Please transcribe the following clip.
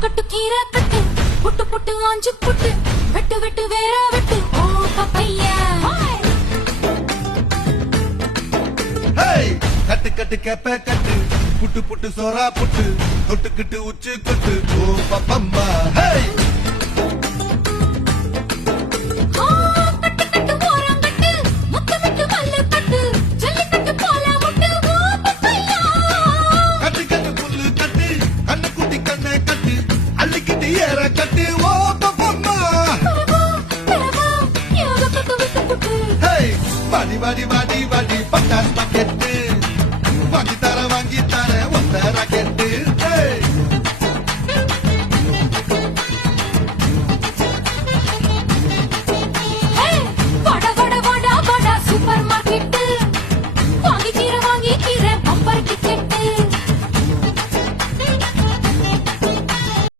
கட்டு கீரை கட்டு புட்டு புட்டு ஆஞ்சு புட்டு வெட்டு வெட்டு வேற வெட்டு ஓ பப்பையா கட்டு கட்டு கேப்ப கட்டு புட்டு புட்டு சோறா புட்டு தொட்டுக்கிட்டு உச்சு கொட்டு ஓ பப்பம்மா கட்டு கட்டு போறான் கட்டு முத்து முத்து பல்லு கட்டு ஜல்லிக்கட்டு போல முட்டு ஓ பப்பையா கட்டு கட்டு புல்லு கட்டு கண்ணு குட்டி கண்ணை கட்டு அள்ளிக்கிட்டு ஏற கட்டு ஓ பப்பம்மா யோக கட்டு விட்டு புட்டு வாடி வாடி வாடி வாடி பட்டாஸ் பாக்கெட்டு